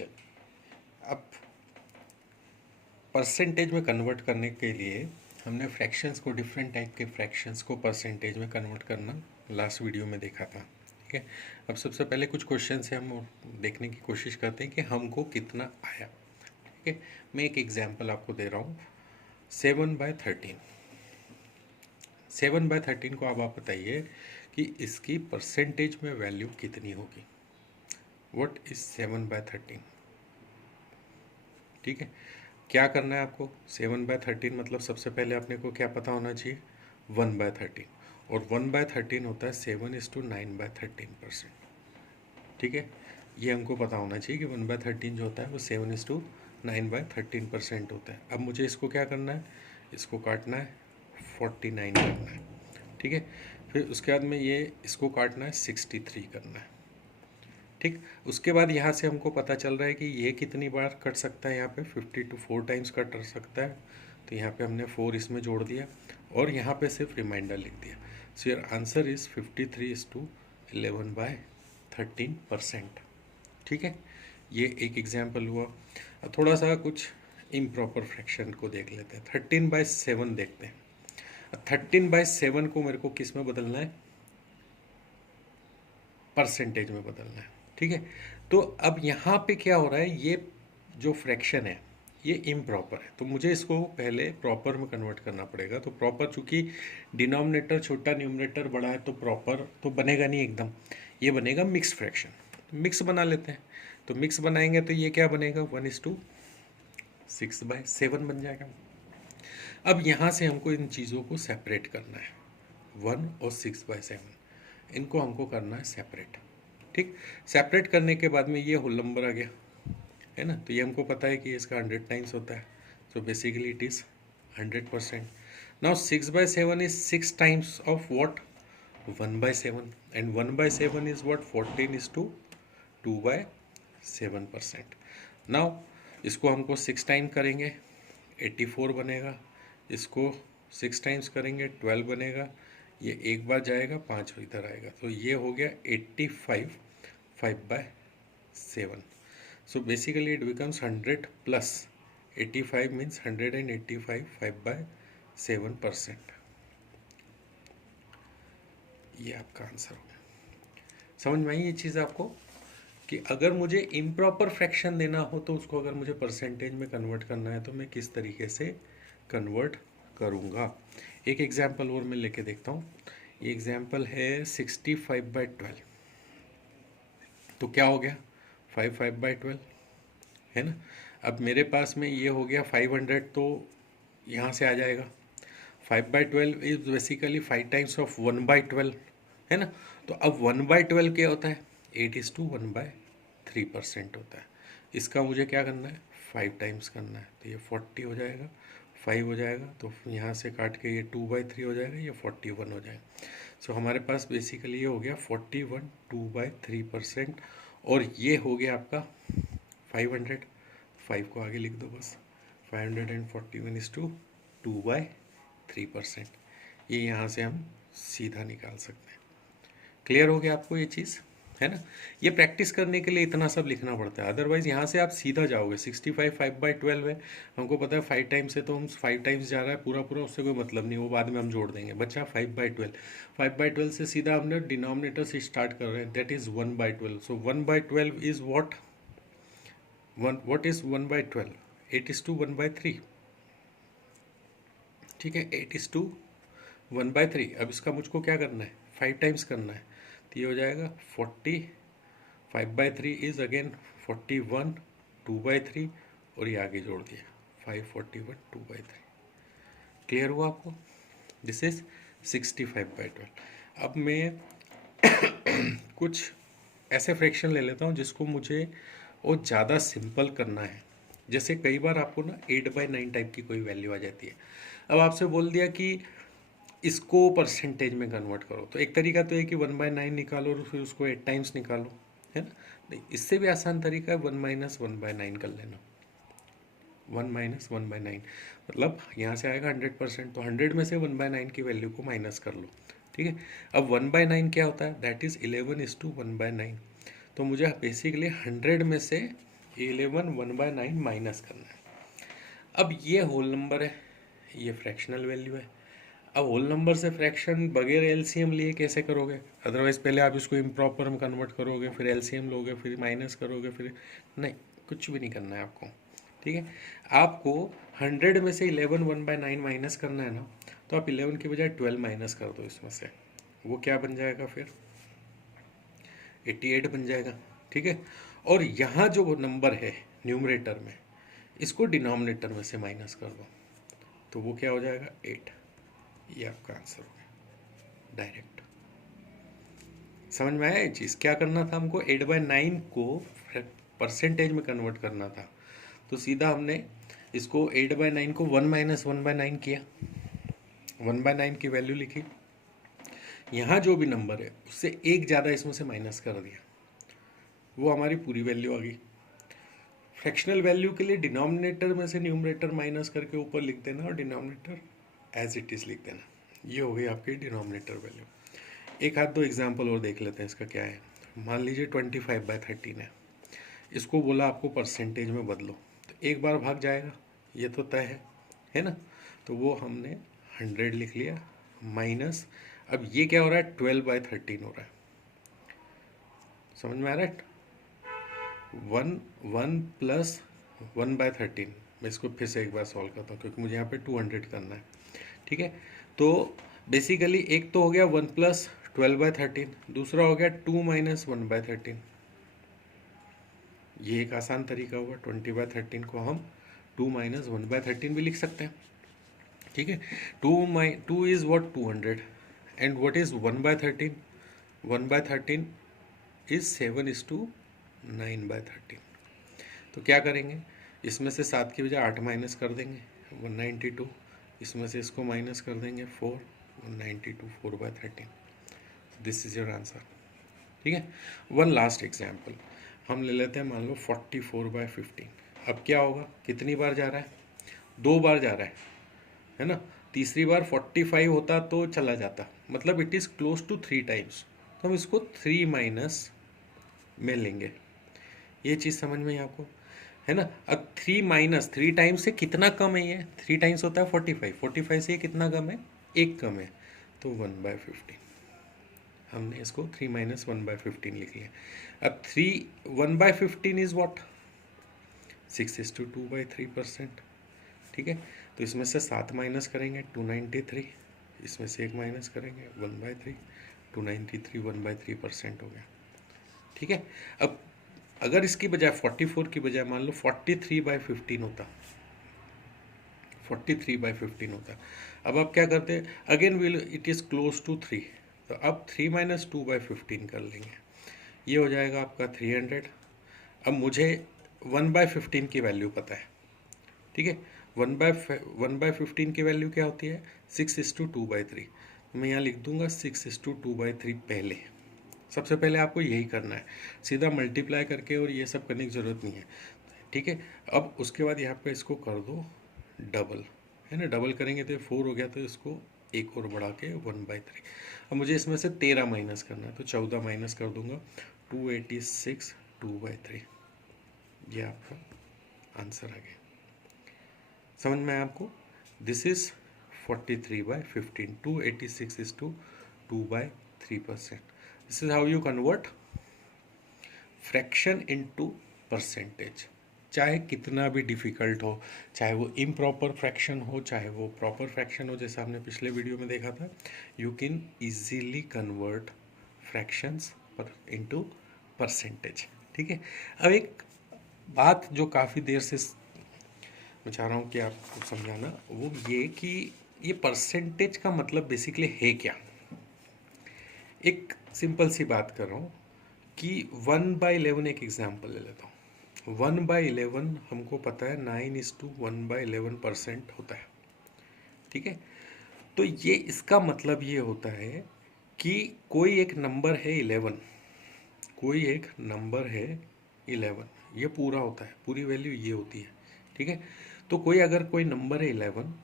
चल, अब परसेंटेज में कन्वर्ट करने के लिए हमने फ्रैक्शंस को, डिफरेंट टाइप के फ्रैक्शंस को परसेंटेज में कन्वर्ट करना लास्ट वीडियो में देखा था। ठीक है, अब सबसे पहले कुछ क्वेश्चन से हम देखने की कोशिश करते हैं कि हमको कितना आया। ठीक है, मैं एक एग्जांपल आपको दे रहा हूँ। 7/13, 7/13 को अब आप बताइए कि इसकी परसेंटेज में वैल्यू कितनी होगी। What is 7/13? ठीक है, क्या करना है आपको। 7/13 मतलब सबसे पहले अपने को क्या पता होना चाहिए, 1/13, और 1/13 होता है 7:9/13%। ठीक है, ये हमको पता होना चाहिए कि 1/13 जो होता है वो 7:9/13% होता है। अब मुझे इसको क्या करना है, इसको काटना है, 49 करना है। ठीक है, फिर उसके बाद में ये इसको काटना है, 63 करना है। ठीक, उसके बाद यहाँ से हमको पता चल रहा है कि ये कितनी बार कट सकता है, यहाँ पे 52 4 टाइम्स कट सकता है। तो यहाँ पे हमने 4 इसमें जोड़ दिया और यहाँ पे सिर्फ रिमाइंडर लिख दिया। So your answer is 53:11/13%। ठीक है, ये एक एग्जाम्पल हुआ। थोड़ा सा कुछ इम्प्रॉपर फ्रैक्शन को देख लेते हैं। 13/7 देखते हैं। 13/7 को मेरे को किस में बदलना है, परसेंटेज में बदलना है। ठीक है, तो अब यहाँ पे क्या हो रहा है, ये जो फ्रैक्शन है ये इम्प्रॉपर है, तो मुझे इसको पहले प्रॉपर में कन्वर्ट करना पड़ेगा। तो प्रॉपर, चूंकि डिनोमिनेटर छोटा न्यूमरेटर बड़ा है, तो प्रॉपर तो बनेगा नहीं एकदम, ये बनेगा मिक्स फ्रैक्शन। मिक्स बना लेते हैं, तो मिक्स बनाएंगे तो ये क्या बनेगा, 1:6/7 बन जाएगा। अब यहाँ से हमको इन चीज़ों को सेपरेट करना है, 1 और 6/7 इनको हमको करना है सेपरेट। ठीक, सेपरेट करने के बाद में ये होल नंबर आ गया, है ना। तो ये हमको पता है कि इसका 100 टाइम्स होता है, so basically it is 100%। Now 6/7 is 6 times of what, 1/7, and 1/7 is what, 14:2/7%। Now इसको हमको 6 टाइम करेंगे, 84 बनेगा। इसको 6 टाइम्स करेंगे, 12 बनेगा। ये एक बार जाएगा, 5 इधर आएगा, तो ये हो गया 85 5/7। So basically it becomes 100 plus 85 means 185 5/7%। ये आपका आंसर हो गया। समझ में आई ये चीज़ आपको, कि अगर मुझे इम्प्रॉपर फ्रैक्शन देना हो तो उसको अगर मुझे परसेंटेज में कन्वर्ट करना है तो मैं किस तरीके से कन्वर्ट करूँगा। एक एग्जाम्पल और मैं लेके देखता हूँ। ये एग्जाम्पल है 65/12। तो क्या हो गया, 5/12 है ना। अब मेरे पास में ये हो गया 500, तो यहाँ से आ जाएगा 5/12 इज बेसिकली 5 टाइम्स ऑफ 1/12, है ना। तो अब 1/12 क्या होता है, 8:1/3% होता है। इसका मुझे क्या करना है, 5 टाइम्स करना है, तो ये 40 हो जाएगा, 5 हो जाएगा, तो यहाँ से काट के ये 2/3 हो जाएगा, ये 41 हो जाएगा। सो हमारे पास बेसिकली ये हो गया 41 2/3%, और ये हो गया आपका 500। 5 को आगे लिख दो बस, 541 इज टू 2/3%। ये यहाँ से हम सीधा निकाल सकते हैं। क्लियर हो गया आपको ये चीज़, है ना। ये प्रैक्टिस करने के लिए इतना सब लिखना पड़ता है, अदरवाइज यहाँ से आप सीधा जाओगे। 65 5/12 है, हमको पता है 5 टाइम्स है, तो हम 5 टाइम्स जा रहा है पूरा पूरा, उससे कोई मतलब नहीं, वो बाद में हम जोड़ देंगे। बच्चा 5/12, 5/12 से सीधा हमने डिनोमिनेटर से स्टार्ट कर रहे हैं, that is 1/12। So 1/12 is what, what is 1/12, 8:1/3। ठीक है, 8:1/3। अब इसका मुझको क्या करना है, 5 टाइम्स करना है, तो ये हो जाएगा 40, 5/3 इज अगेन 41 2/3, और ये आगे जोड़ दिया 541 2/3। क्लियर हुआ आपको, दिस इज 65/12। अब मैं कुछ ऐसे फ्रैक्शन ले लेता हूँ जिसको मुझे और ज़्यादा सिंपल करना है। जैसे कई बार आपको ना 8/9 टाइप की कोई वैल्यू आ जाती है। अब आपसे बोल दिया कि इसको परसेंटेज में कन्वर्ट करो, तो एक तरीका तो है कि 1/9 निकालो और फिर उसको 8 टाइम्स निकालो, है ना। नहीं, इससे भी आसान तरीका है 1 - 1/9 कर लेना। 1 - 1/9 मतलब यहाँ से आएगा 100%, तो 100 में से 1/9 की वैल्यू को माइनस कर लो। ठीक है, अब 1/9 क्या होता है, दैट इज़ 11:1/9। तो मुझे बेसिकली 100 में से 11 1/9 माइनस करना है। अब ये होल नंबर है, ये फ्रैक्शनल वैल्यू है। अब होल नंबर से फ्रैक्शन बगैर एलसीएम लिए कैसे करोगे? अदरवाइज पहले आप इसको इम्प्रॉपर में कन्वर्ट करोगे, फिर एलसीएम लोगे, फिर माइनस करोगे, फिर नहीं, कुछ भी नहीं करना है आपको। ठीक है, आपको 100 में से 11 1/9 माइनस करना है ना, तो आप 11 के बजाय 12 माइनस कर दो इसमें से। वो क्या बन जाएगा फिर? 88 बन जाएगा। ठीक है, और यहाँ जो वो नंबर है न्यूमरेटर में, इसको डिनोमिनेटर में से माइनस कर दो, तो वो क्या हो जाएगा? 8। ये आपका आंसर हो गया डायरेक्ट। समझ में आया ये चीज़? क्या करना था हमको? 8/9 को परसेंटेज में कन्वर्ट करना था, तो सीधा हमने इसको 8/9 को 1 - 1/9 किया, 1/9 की वैल्यू लिखी, यहाँ जो भी नंबर है उससे एक ज़्यादा इसमें से माइनस कर दिया, वो हमारी पूरी वैल्यू आ गई। फ्रैक्शनल वैल्यू के लिए डिनोमिनेटर में से न्यूमरेटर माइनस करके ऊपर लिख देना और डिनोमिनेटर एज इट इज़ लिख देना। ये हो गई आपकी डिनोमिनेटर वैल्यू। एक आध दो एग्जाम्पल और देख लेते हैं इसका क्या है। मान लीजिए 25/13 है, इसको बोला आपको परसेंटेज में बदलो, तो एक बार भाग जाएगा, ये तो तय है ना? तो वो हमने 100 लिख लिया माइनस, अब ये क्या हो रहा है? 12/13 हो रहा है। समझ में आ रहा है? 1 प्लस 1/13, मैं इसको फिर से एक बार सॉल्व करता हूँ क्योंकि मुझे यहाँ पे 200 करना है। ठीक है, तो बेसिकली एक तो हो गया 1 प्लस 12/13, दूसरा हो गया 2 माइनस 1/13। ये एक आसान तरीका हुआ, 20/13 को हम 2 माइनस 1/13 भी लिख सकते हैं। ठीक है, 2 is what? 200, and what is 1/13? 1/13 is 7:9/13। तो क्या करेंगे, इसमें से 7 की बजाय 8 माइनस कर देंगे, 192। इसमें से इसको माइनस कर देंगे 4, 192 4/13। This is your answer. ठीक है, वन लास्ट एग्जाम्पल हम ले लेते हैं, मान लो 44/15। अब क्या होगा? कितनी बार जा रहा है? 2 बार जा रहा है ना? तीसरी बार 45 होता तो चला जाता, मतलब it is close to 3 times, तो हम इसको 3 माइनस में लेंगे। ये चीज़ समझ में है आपको, है ना? अब 3 माइनस 3 टाइम्स से कितना कम है? ये 3 टाइम्स होता है 45, 45 से ये कितना कम है? 1 कम है, तो 1/15। हमने इसको 3 माइनस 1/15 लिख लिया। अब 1/15 इज व्हाट? 6:2/3%। ठीक है, तो इसमें से 7 माइनस करेंगे 293, इसमें से 1 माइनस करेंगे 1/3, 293 1/3% हो गया। ठीक है, अब अगर इसकी बजाय 44 की बजाय मान लो 43/15 होता, 43/15 होता, अब आप क्या करते हैं? Again will it is close to 3, तो अब 3 माइनस 2/15 कर लेंगे, ये हो जाएगा आपका 300। अब मुझे 1/15 की वैल्यू पता है। ठीक है, 1/15 की वैल्यू क्या होती है? 6:2/3। मैं यहाँ लिख दूंगा 6:2/3 पहले। सबसे पहले आपको यही करना है, सीधा मल्टीप्लाई करके और ये सब करने की ज़रूरत नहीं है। ठीक है, अब उसके बाद यहाँ पे इसको कर दो डबल, है ना? डबल करेंगे तो 4 हो गया, तो इसको एक और बढ़ा के 1/3। अब मुझे इसमें से 13 माइनस करना है, तो 14 माइनस कर दूंगा, 286 2/3। ये आपका आंसर आ गया। समझ में आया आपको? This is 43/15, 286 is to 2/3%. This is how you convert fraction into percentage. चाहे कितना भी डिफ़िकल्ट हो, चाहे वो इम्प्रॉपर फ्रैक्शन हो, चाहे वो प्रॉपर फ्रैक्शन हो, जैसा हमने पिछले वीडियो में देखा था, you can easily convert fractions into percentage. ठीक है, अब एक बात जो काफ़ी देर से मैं चाह रहा हूँ कि आपको समझाना, वो ये कि ये परसेंटेज का मतलब बेसिकली है क्या। एक सिंपल सी बात कर रहा हूँ कि 1/11 एक एग्जांपल ले लेता हूँ। 1/11 हमको पता है 9:1/11% होता है। ठीक है, तो ये इसका मतलब ये होता है कि कोई एक नंबर है 11, कोई एक नंबर है 11, ये पूरा होता है, पूरी वैल्यू ये होती है। ठीक है, तो कोई अगर कोई नंबर है 11,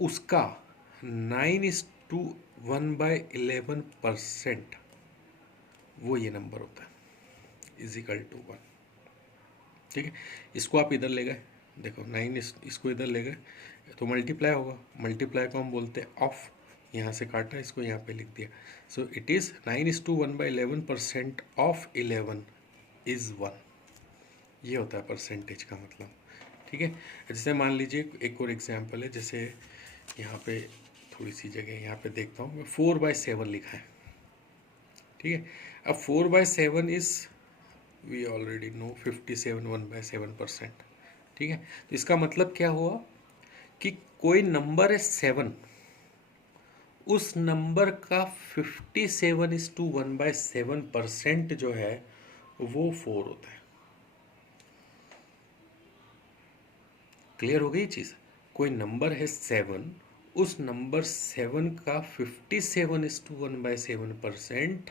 उसका 9:1/11% वो ये नंबर होता है, इजिकल टू 1। ठीक है, इसको आप इधर ले गए, देखो 9 इसको इधर ले गए तो मल्टीप्लाई होगा, मल्टीप्लाई को हम बोलते हैं ऑफ, यहाँ से काटा इसको यहाँ पे लिख दिया। So it is 9:1/11% of 11 is 1, ये होता है परसेंटेज का मतलब। ठीक है, जैसे मान लीजिए एक और एग्जांपल है, जैसे यहाँ पे थोड़ी सी जगह यहाँ पे देखता हूँ मैं, 4/7 लिखा है। ठीक है, अब 4/7 इज़ वी ऑलरेडी नो 57 1/7%। ठीक है, तो इसका मतलब क्या हुआ कि कोई नंबर है 7, उस नंबर का 57:1/7% जो है वो 4 होता है। क्लियर हो गई चीज़? कोई नंबर है 7, उस नंबर 7 का 57:1/7%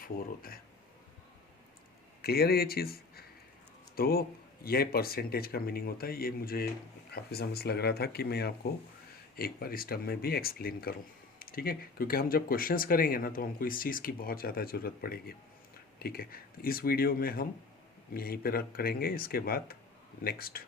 4 होता है। क्लियर है ये चीज़? तो यह परसेंटेज का मीनिंग होता है। ये मुझे काफ़ी समझ लग रहा था कि मैं आपको एक बार इस टर्म में भी एक्सप्लेन करूं। ठीक है, क्योंकि हम जब क्वेश्चंस करेंगे ना तो हमको इस चीज़ की बहुत ज़्यादा ज़रूरत पड़ेगी। ठीक है, तो इस वीडियो में हम यहीं पे रख करेंगे, इसके बाद नेक्स्ट